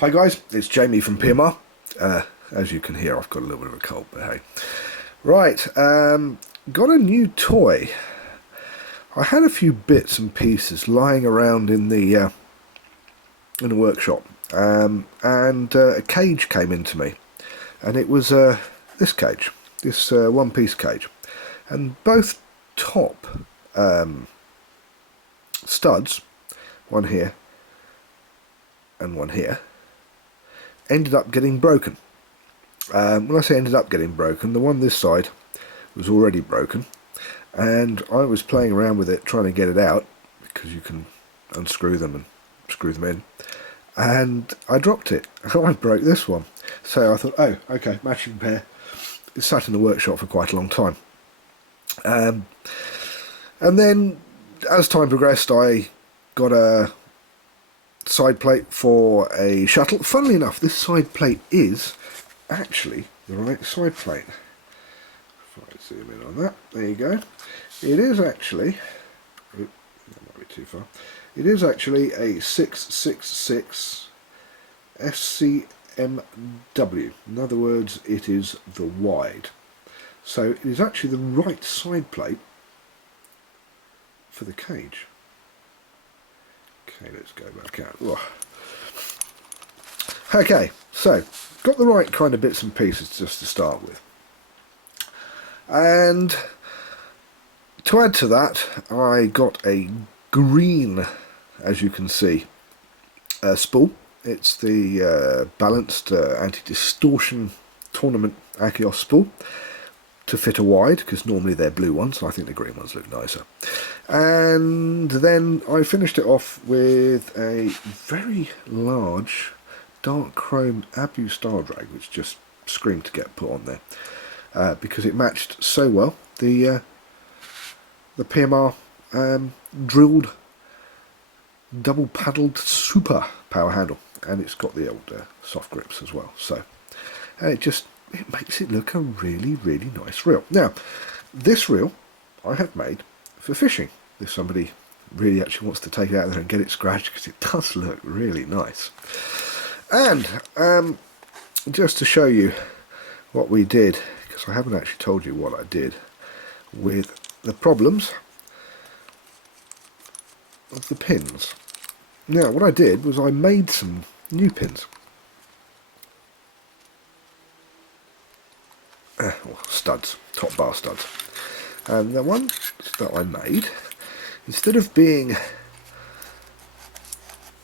Hi guys, it's Jamie from PMR. As you can hear, I've got a little bit of a cold, but hey. Right, got a new toy. I had a few bits and pieces lying around in the workshop, and a cage came into me, and it was this cage, this one-piece cage, and both top studs, one here and one here, ended up getting broken. When I say ended up getting broken, the one this side was already broken, and I was playing around with it trying to get it out, because you can unscrew them and screw them in, and I dropped it. I broke this one. So I thought, oh, okay, matching pair. It sat in the workshop for quite a long time. And then, as time progressed, I got a side plate for a shuttle. Funnily enough, this side plate is actually the right side plate. If I zoom in on that, there you go. It is actually, that might be too far, it is actually a 666 SCMW. In other words, it is the wide. So it is actually the right side plate for the cage. Okay, let's go back out. Ugh. Okay, so got the right kind of bits and pieces just to start with. And to add to that, I got a green, as you can see, spool. It's the balanced anti-distortion tournament Akios spool to fit a wide, because normally they're blue ones. I think the green ones look nicer. And then I finished it off with a very large dark chrome Abu Star Drag, which just screamed to get put on there, because it matched so well the PMR drilled double paddled super power handle, and it's got the old soft grips as well. So it makes it look a really nice reel. Now, this reel I have made for fishing, if somebody really actually wants to take it out there and get it scratched, because it does look really nice. And just to show you what we did, because I haven't actually told you what I did with the problems of the pins. Now, what I did was I made some new pins. Studs, top bar studs. And the ones that I made, instead of being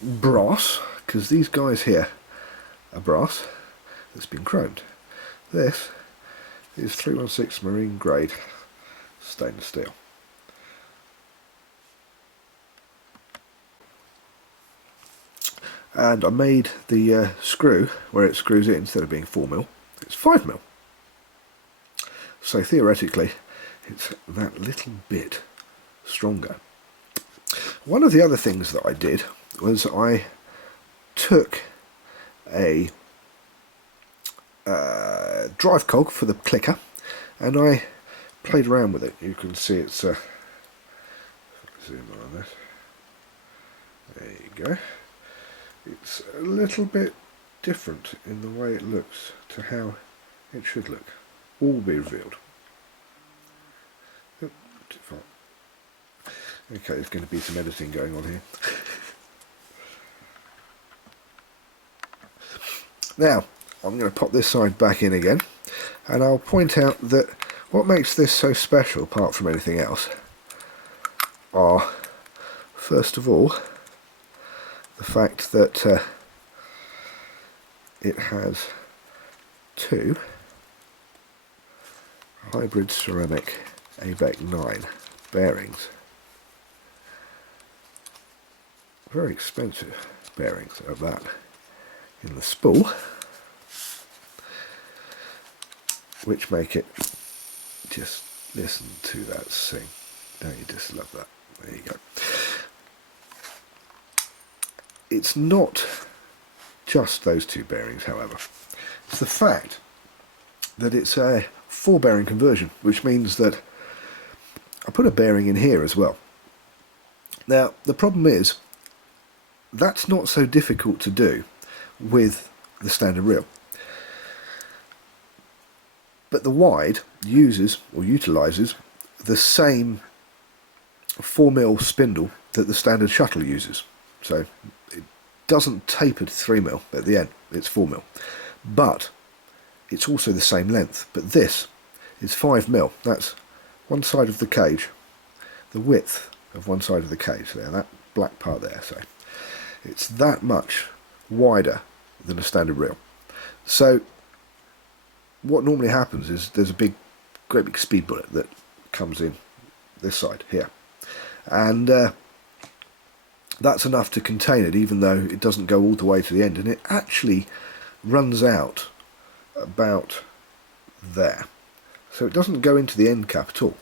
brass, because these guys here are brass that's been chromed, this is 316 marine grade stainless steel. And I made the screw where it screws in, instead of being 4mm, it's 5mm. So theoretically, it's that little bit stronger. One of the other things that I did was I took a drive cog for the clicker, and I played around with it. You can see it's zoom on this. There you go. It's a little bit different in the way it looks to how it should look. All be revealed. Oh, too far. Okay, there's going to be some editing going on here. Now, I'm going to pop this side back in again, and I'll point out that what makes this so special, apart from anything else, are, first of all, the fact that it has two hybrid ceramic ABEC 9 bearings. Very expensive bearings at that, in the spool, which make it, just listen to that sing. Don't you just love that? There you go. It's not just those two bearings, however. It's the fact that it's a 4-bearing conversion, which means that I put a bearing in here as well. Now, the problem is, that's not so difficult to do with the standard reel. But the wide uses or utilises the same 4mm spindle that the standard shuttle uses. So it doesn't taper to 3mm at the end, it's 4mm. But it's also the same length. But this is 5mm. That's one side of the cage, the width of one side of the cage there, that black part there. So it's that much wider than a standard reel. So what normally happens is there's a great big speed bullet that comes in this side here, and that's enough to contain it, even though it doesn't go all the way to the end, and it actually runs out about there, so it doesn't go into the end cap at all.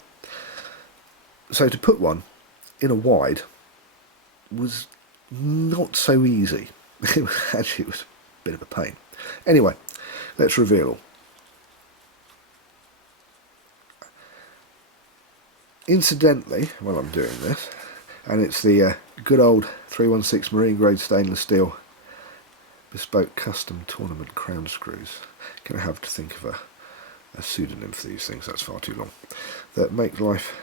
So to put one in a wide was not so easy. It was a bit of a pain. Anyway, let's reveal all. Incidentally, while I'm doing this, and it's the good old 316 marine grade stainless steel Bespoke custom tournament crown screws. Gonna have to think of a pseudonym for these things, that's far too long. That make life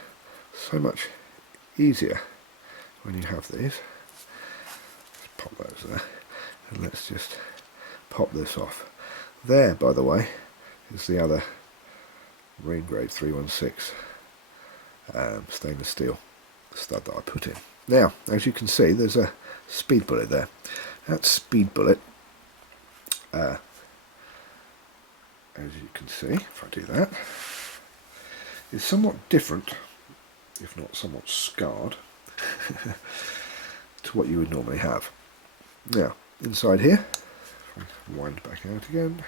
so much easier when you have these. Let's pop those there, and let's just pop this off. There, by the way, is the other marine grade 316 stainless steel stud that I put in. Now, as you can see, there's a speed bullet there. That speed bullet, as you can see, if I do that, is somewhat different, if not somewhat scarred, to what you would normally have. Now, inside here, if I wind back out again,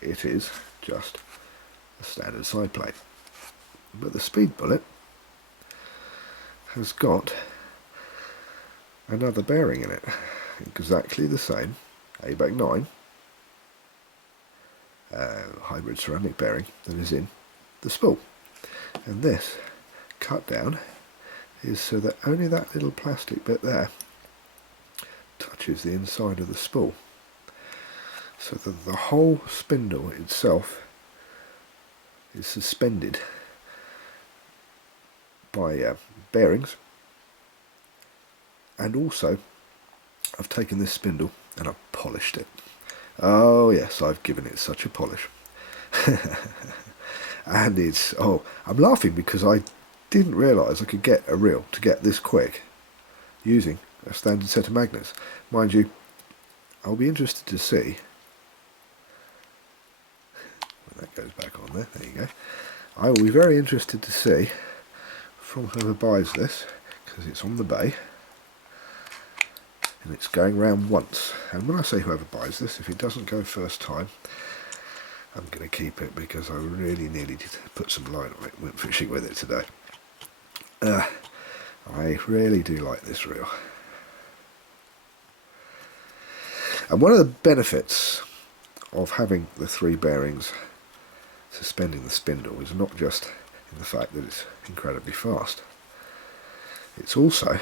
it is just a standard side plate. But the speed bullet has got another bearing in it, exactly the same ABAC 9 hybrid ceramic bearing that is in the spool, and this cut down is so that only that little plastic bit there touches the inside of the spool, so that the whole spindle itself is suspended by bearings. And also I've taken this spindle and I've polished it. Oh yes, I've given it such a polish. And it's, oh, I'm laughing because I didn't realise I could get a reel to get this quick using a standard set of magnets. Mind you, I'll be interested to see when that goes back on there. There you go. I will be very interested to see from whoever buys this, because it's on the bay and it's going round once. And when I say whoever buys this, if it doesn't go first time, I'm going to keep it because I really needed to put some line on it. Went fishing with it today. I really do like this reel. And one of the benefits of having the three bearings suspending the spindle is not just in the fact that it's incredibly fast. It's also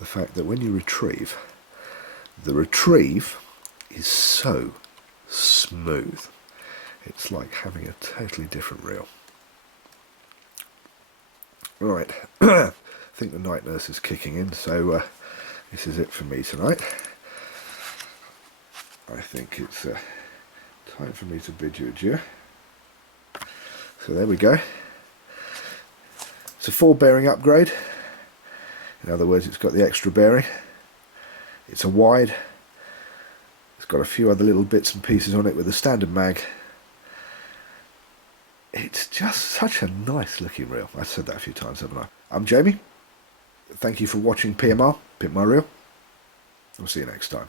the fact that when you retrieve, the retrieve is so smooth. It's like having a totally different reel. Right, I think the night nurse is kicking in, so this is it for me tonight. I think it's time for me to bid you adieu. So there we go. It's a 4 bearing upgrade. In other words, it's got the extra bearing. It's a wide. It's got a few other little bits and pieces on it with a standard mag. It's just such a nice looking reel. I've said that a few times, haven't I? I'm Jamie. Thank you for watching PMR, Pimp My Reel. I'll see you next time.